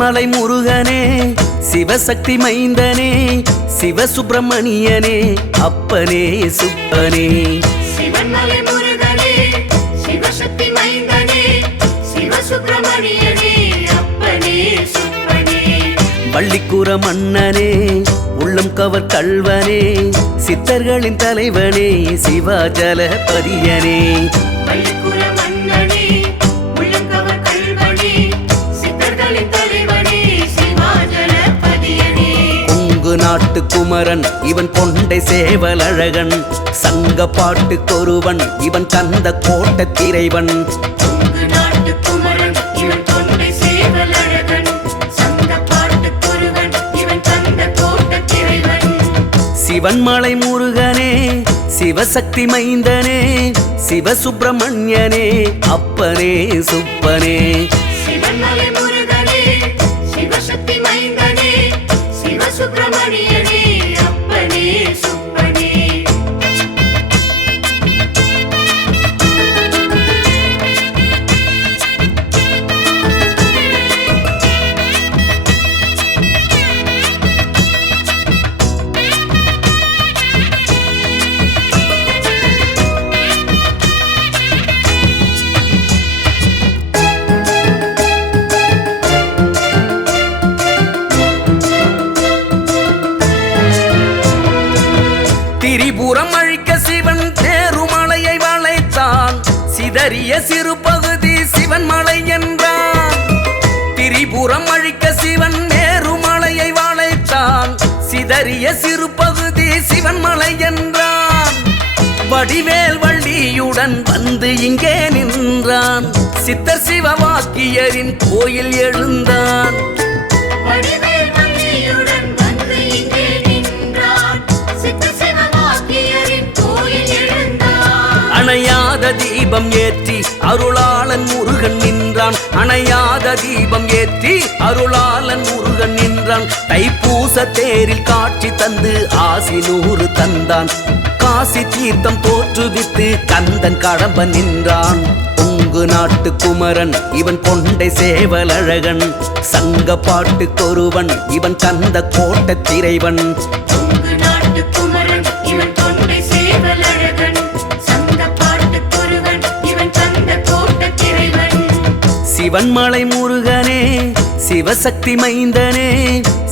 சிவன்மலை முருகனே சிவசக்தி மைந்தனே சிவசுப்பிரமணியனே அப்பனே சுப்பனே. சிவன்மலை முருகனே சிவசக்தி மைந்தனே சிவசுப்பிரமணியனே அப்பனே சுப்பனே. பள்ளிக்கூற மன்னனே உள்ளம் கவர் கல்வனே சித்தர்களின் தலைவனே சிவாஜலபதியனே. நாட்டு குமரன் இவன் கொண்டை சங்க பாட்டுக்கொருவன் தொண்டை சேவலழகன். சங்க பாட்டு கொருவன் இவன் தந்த கோட்ட திரைவன். சிவன்மலை முருகனே சிவசக்தி மைந்தனே சிவசுப்பிரமணியனே அப்பனே சுப்பனே. சிதறிய சிறு பகுதி சிவன் மலை என்றான். வடிவேல் வள்ளியுடன் வந்து இங்கே நின்றான். சித்தர் சித்த சிவவாக்கியரின் கோயில் எழுந்தான். அணையாத தீபம் ஏற்றி அருளாளன் முருகன் நின்றான். அணையாத தீபம் ஏற்றி அருளாளன் முருகன் நின்றான். தைப்பூச தேரில் காட்சி தந்து ஆசி நூறு தந்தான். காசி தீர்த்தம் தோற்றுவித்து கந்தன் கடம்ப நின்றான். பொங்கு நாட்டு குமரன் இவன் கொண்டை சேவலழகன். சங்க பாட்டுக்கொருவன் இவன் கந்த கோட்ட திரைவன். சிவன்மலை முருகனே சிவசக்தி மைந்தனே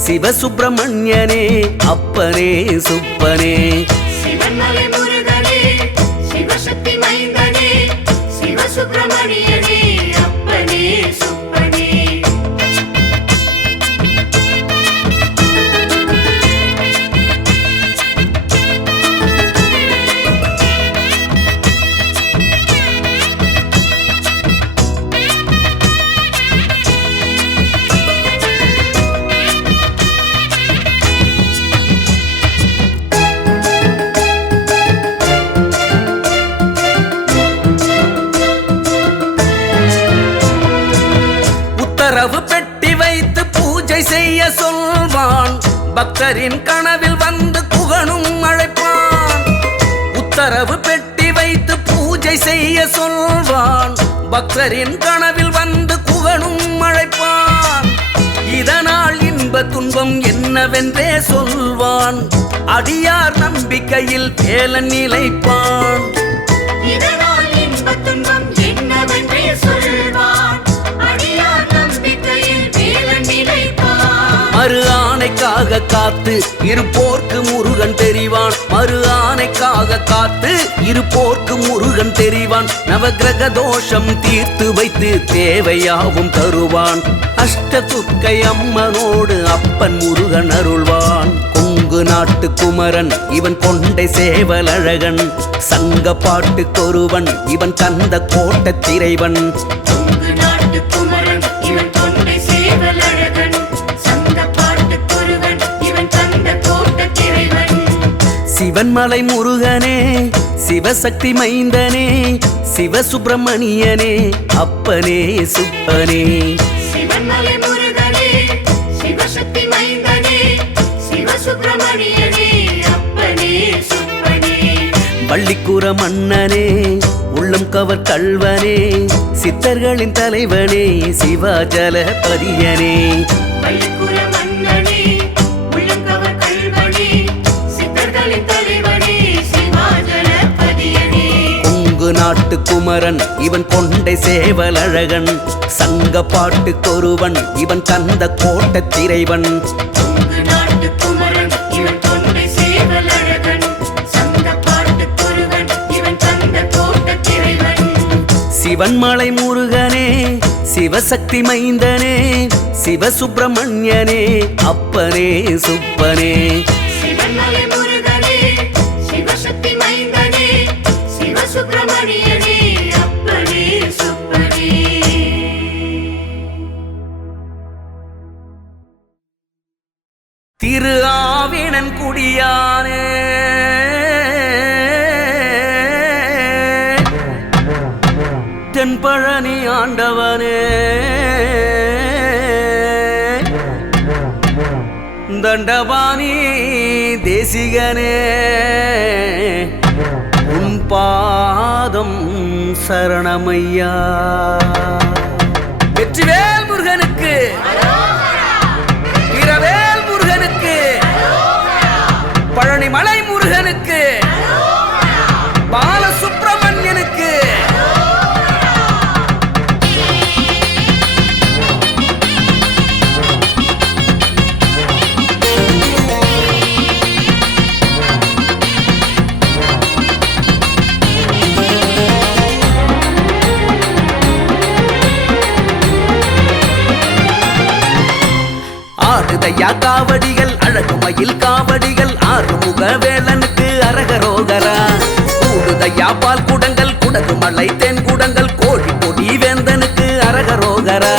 சிவசுப்பிரமணியனே அப்பனே சுப்பனே. சிவன்மலை முருகனே சிவசக்தி மைந்தனே சிவசுப்பிரமணியனே அப்பனே சுப்பனே. கட்டி பெட்டி வைத்து பூஜை செய்ய சொல்வான். பக்தரின் கனவில் வந்து குகனும் அழைப்பான். உத்தரவு பெட்டி வைத்து பூஜை செய்ய சொல்வான். பக்தரின் கனவில் வந்து குகனும் அழைப்பான். இதனால் இன்ப துன்பம் என்னவென்றே சொல்வான். அடியார் நம்பிக்கையில் வேலன் நிலைப்பான். இதனால் இன்ப துன்பம் மறு ஆணைக்காக காத்து இருப்போர்க்கு முருகன் தெரிவான். மறு ஆணைக்காக காத்து இருப்போர்க்கு முருகன் தெரிவான். நவகிரக தோஷம் தீர்த்து வைத்து தேவையாவும் தருவான். அஷ்ட துக்கை அம்மனோடு அப்பன் முருகன் அருள்வான். கொங்கு நாட்டு குமரன் இவன் கொண்டை சேவலழகன். சங்க பாட்டுக்கொருவன் இவன் கந்த கோட்ட திரைவன். சிவன்மலை முருகனே சிவசக்தி மைந்தனே சிவசுப்பிரமணியனே அப்பனே சுப்பனே. சிவன்மலை முருகனே சிவசக்தி மைந்தனே சிவசுப்பிரமணியனே அப்பனே சுப்பனே. பள்ளிக்கூற மன்னனே உள்ளம் கவர் கல்வனே சித்தர்களின் தலைவனே சிவாஜலபதியனே. பள்ளிக்குற நாட்டு குமரன் இவன் கொண்டை சங்க பாட்டுக்கொருவன் இவன் கந்த தொண்டை சேவலழகன். சங்க பாட்டுக்கொருவன் இவன் தந்த கோட்டத் திரைவன். சிவன்மலை முருகனே சிவசக்தி மைந்தனே சிவசுப்பிரமணியனே அப்பனே சுப்பனே. சிவன்மலை முருகனே சிவசக்தி மைந்தனே சிவசுப்பிரமணியனே திரு ஆவினன் குடியானே. தென்பழனி ஆண்டவனே. தண்டபாணி தேசிகனே. உன் பாதம் சரணமையா. மயில் காவடிகள் ஆறுமுக வேலனுக்கு அரகரோகரா. கூடுதையா பால் குடங்கள் குடகு மலை தென் குடங்கள் கோழி பொடி வேந்தனுக்கு அரகரோகரா.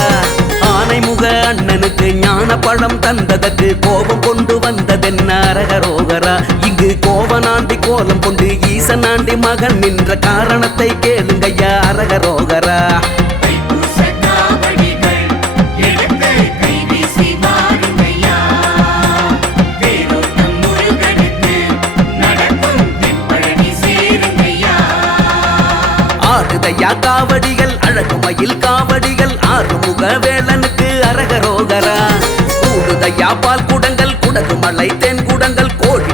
ஆனைமுக அண்ணனுக்கு ஞான பழம் தந்ததற்கு கோபம் கொண்டு வந்ததென்ன அரகரோகரா. இங்கு கோவனாண்டி கோலம் கொண்டு ஈசனாண்டி மகன் நின்ற காரணத்தை கேளுங்கய்யா அரகரோகரா. காவடிகள் அழகு மயில் காவடிகள் ஆறுமுக வேலனுக்கு அரகரோகரா. கூடுதையா பால் குடங்கள் குடகு மலை தென் குடங்கள் கோழி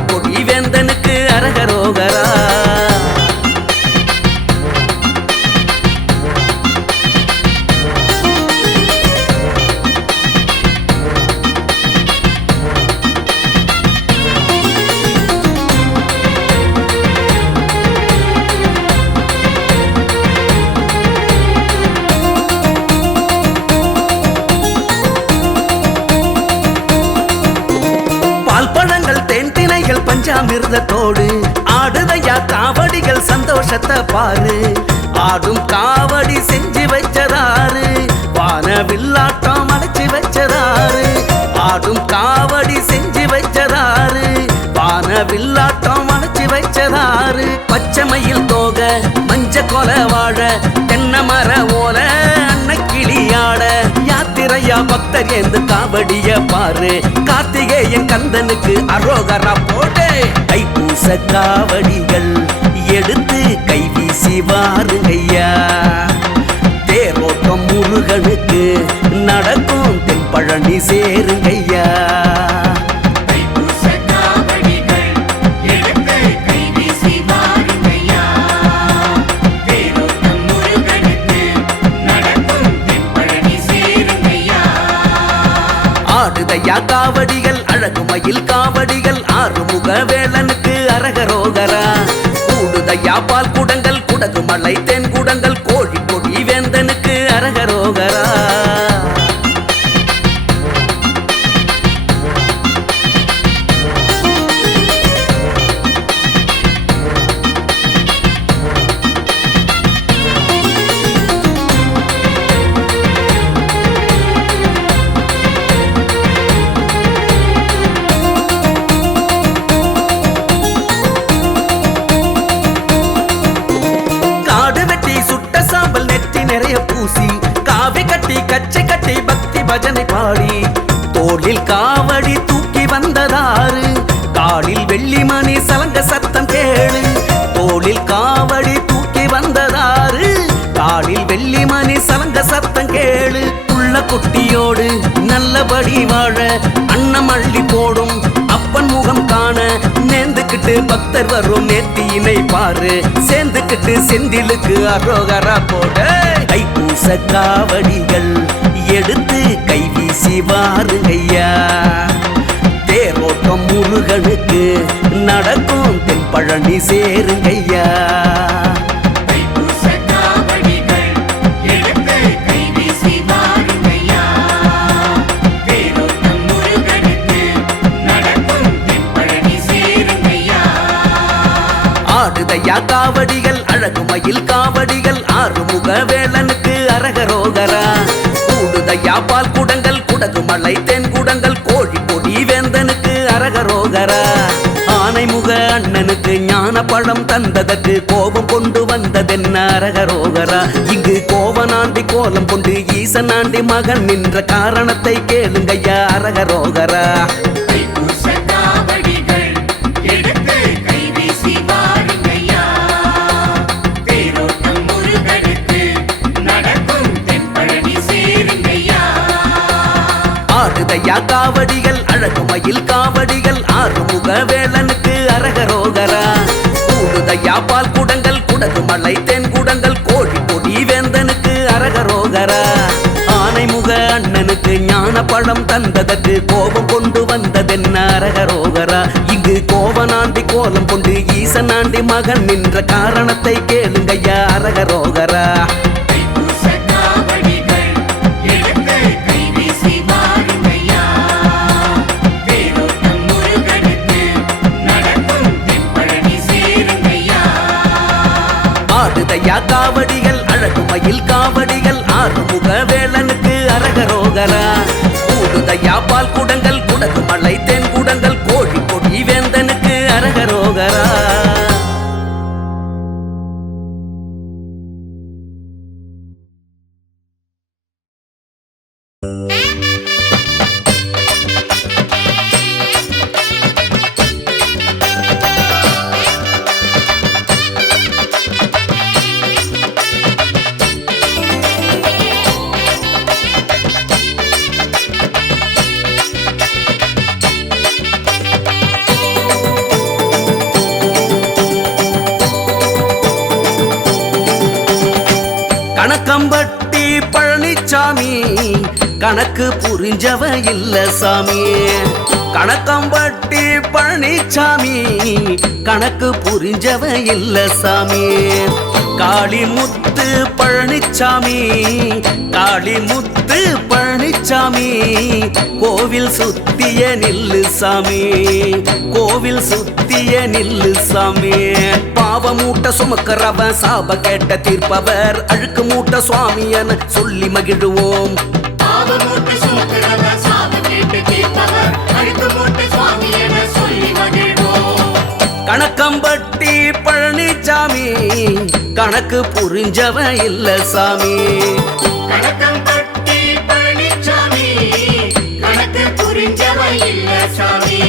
சந்தோஷத்தை பாரு. ஆடும் காவடி செஞ்சு வச்சதாரு. வானவில்லாட்டம் வில்லாட்டம் வச்சதாரு. ஆடும் காவடி செஞ்சு வச்சதாரு. வானவில்லாட்டம் வில்லாட்டம் வச்சதாரு. பச்சைமயில் தோக மஞ்ச கொலை வாழ தென்ன மர ஓல அன்னக்கிளியாட யாத்திரையா பக்தர் எந்த காவடிய பாரு. கார்த்திகேயன் கந்தனுக்கு அரோகரா போட்டு கைப்பூச காவடி வீசி வாருங்கய்யா. தேரோட்டம் முருகனுக்கு நடக்கும் தென்பழனி சேருங்கய்யா. தைப்பூச காவடிகள் ஆடுதையா காவடிகள் அழகுமயில் காவடிகள் ஆறுமுக வேலனுக்கு அரகரோகரா. கூடுதையா பால் குடகு கூடங்கள் நிறைய பூசி காவி கட்டி கச்சை கட்டி பக்தி பஜனை பாடி. தோளில் காவடி தூக்கி வந்ததாறு காலில் வெள்ளி மணி சலங்க சத்தம் கேளு. தோளில் காவடி தூக்கி வந்ததாறு காலில் வெள்ளி மணி சலங்க சத்தம் கேளு. உள்ள குட்டியோடு நல்லபடி வாழ அன்னமள்ளி பக்தர் வரும் நேர்த்தியினை பாரு. சேர்ந்துக்கிட்டு செந்திலுக்கு அரோகரா போட. தைப்பூச காவடிகள் எடுத்து கை வீசி வாருங்கய்யா. தேரோட்டம் முருகனுக்கு நடக்கும் தென்பழனி சேருங்கய்யா. மயில் காவடிகள் ஆறுமுக வேலனுக்கு அரகரோகரா. கூடுதையா பால் குடங்கள் குடகு மலை தென் குடங்கள் கோழி கொடி வேந்தனுக்கு அரகரோகரா. ஆனைமுக அண்ணனுக்கு ஞான பழம் தந்ததற்கு கோபம் கொண்டு வந்ததென்ன அரகரோகரா. இங்கு கோவனாண்டி கோலம் கொண்டு ஈசனாண்டி மகன் நின்ற காரணத்தை கேளுங்கய்யா அரகரோகரா. ஐயா காவடிகள் அழகு மயில் காவடிகள் ஆறுமுக வேலனுக்கு அரகரோகரா. கூடுதையா பால் குடங்கள் குடகு மலை தென் குடங்கள் கோழி கொடி வேந்தனுக்கு அரகரோகரா. ஆனைமுக அண்ணனுக்கு ஞான பழம் தந்ததற்கு கோபம் கொண்டு வந்ததென்ன அரகரோகரா. இங்கு கோவனாண்டி கோலம் கொண்டு ஈசனாண்டி மகன் நின்ற காரணத்தை கேளுங்கய்யா அரகரோகரா. காவடிகள் அழகு மயில் காவடிகள் ஆறுமுக வேலனுக்கு அரகரோகரா. ஊடுதையா கணக்கம்பட்டி பழனிச்சாமி கணக்கு புரிஞ்சவ இல்ல சாமி. கணக்கம்பட்டி பழனிச்சாமி கணக்கு புரிஞ்சவ இல்ல சாமி. காளிமுத்து பழனிச்சாமி காளிமுத்து பழனிச்சாமி கோவில் சுத்த சுத்திய நில்லு சாமி. கோவில் சுத்திய நில்லு சாமி. பாவ மூட்டை சுமக்கிறவன் சாப கேட்ட தீர்ப்பவர். அழுக்கு மூட்டை சுவாமி என சொல்லி மகிழுவோம். பாவமூட்டை சுமக்கிறவர் சாபம் கேட்டு தீர்ப்பவர். அழுக்கு மூட்டை சுவாமி என சொல்லி மகிழ்வோம். கணக்கம்பட்டி பழனிச்சாமி. கணக்கு புரிஞ்சவ இல்ல சாமி. கணக்கம்பட்டி இல்ல சாமி.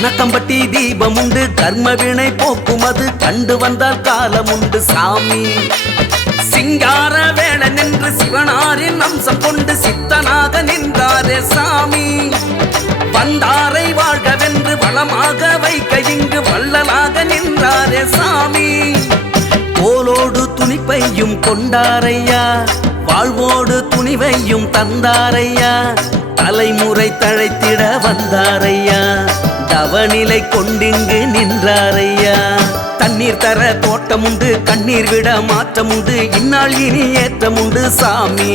கணக்கம்பட்டி தீபம் உண்டு கர்ம வினை போக்கும் அது கண்டு வந்தால் காலம் உண்டு சாமி. சிங்கார வேள நின்று சிவனாரின் அம்சம் கொண்டு சித்தனாக நின்றாரே சாமி. வந்தாரை வாழ்கவென்று வளமாக வைக்க இங்கு வள்ளலாக நின்றாரே சாமி. கோலோடு துணிப்பையும் கொண்டாரையா? வாழ்வோடு துணிவையும் தந்தாரையா? தலைமுறை தழைத்திட வந்தாரையா? தவநிலை கொண்டிங்கு நின்றாரையா? தண்ணீர் தர தோட்டம் உண்டு கண்ணீர் விட மாற்றம் உண்டு இந்நாள் இனி ஏற்றம் உண்டு சாமி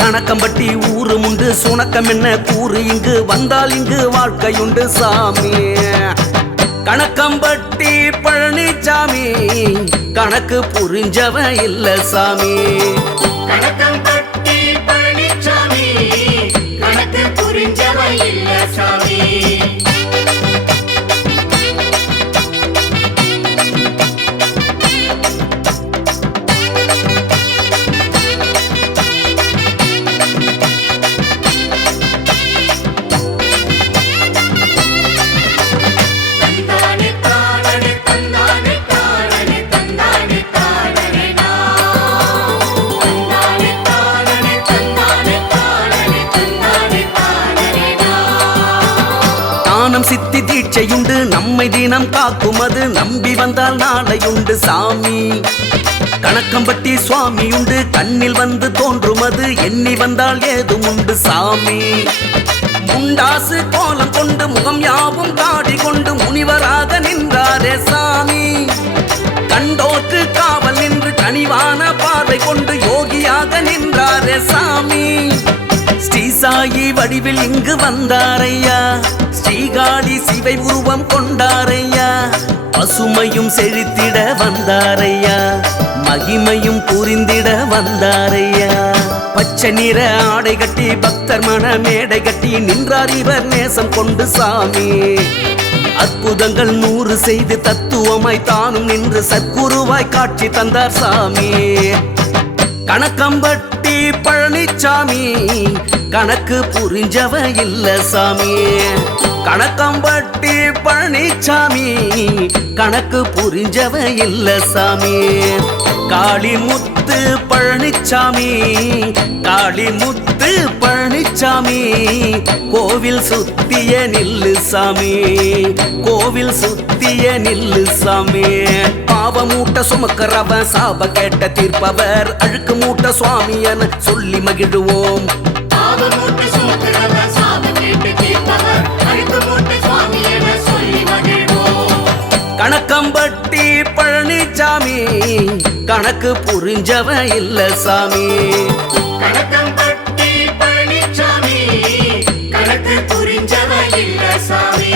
கணக்கம்பட்டி ஊரும் உண்டு சுணக்கம் என்ன கூறு? இங்கு வந்தால் இங்கு வாழ்க்கையுண்டு சாமி கணக்கம்பட்டி பழனிசாமி கணக்கு புரிஞ்சவன் இல்ல சாமி. கணக்கு சாமி. சித்தி நம்மை தினம் காக்கும் அது நம்பி வந்தால் நாளையுண்டு சாமி. கணக்கம்பட்டி சுவாமி உண்டு கண்ணில் வந்து தோன்றும் அது எண்ணி வந்தால் ஏதும் உண்டு சாமி. முண்டாசு கோலம் கொண்டு முகம் யாவும் காடி கொண்டு முனிவராக நின்றாரே சாமி. கண்டோக்கு காவல் நின்று கனிவான பார்வை கொண்டு யோகியாக நின்றாரே சாமி. ஸ்ரீ சாயி வடிவில் இங்கு வந்தாரையா ஸ்ரீகாடி சிவை உருவம் கொண்டாரையா. பசுமையும் செழித்திட வந்தாரையா. மகிமையும் புரிந்திட வந்தாரையா. பச்சை நிற ஆடை கட்டி பக்தர் மன மேடை கட்டி நின்றார் இவர் நேசம் கொண்டு சாமி. அற்புதங்கள் நூறு செய்து தத்துவமாய் தானும் நின்று சத்குருவாய் காட்சி தந்தார் சாமி. கணக்கம்பட்டி பழனிச்சாமி கணக்கு புரிஞ்சவ இல்ல சாமி. கணக்கம்பட்டி பழனிச்சாமி கணக்கு புரிஞ்சவ இல்ல சாமி. காளிமுத்து பழனிச்சாமி காளிமுத்து பழனிச்சாமி கோவில் சுத்திய நில்லு சாமி. கோவில் சுத்திய நில்லு சாமி. பாவ மூட்ட சுமக்கிறவ சாப கேட்ட தீர்ப்பவர் அழுக்கு மூட்ட சுவாமிய என சொல்லி மகிழுவோம். கணக்கம்பட்டி பழனிசாமி கணக்கு புரிஞ்சவ இல்ல சாமி. கணக்கம்பட்டி பழனிசாமி கணக்கு புரிஞ்சவ இல்ல சாமி.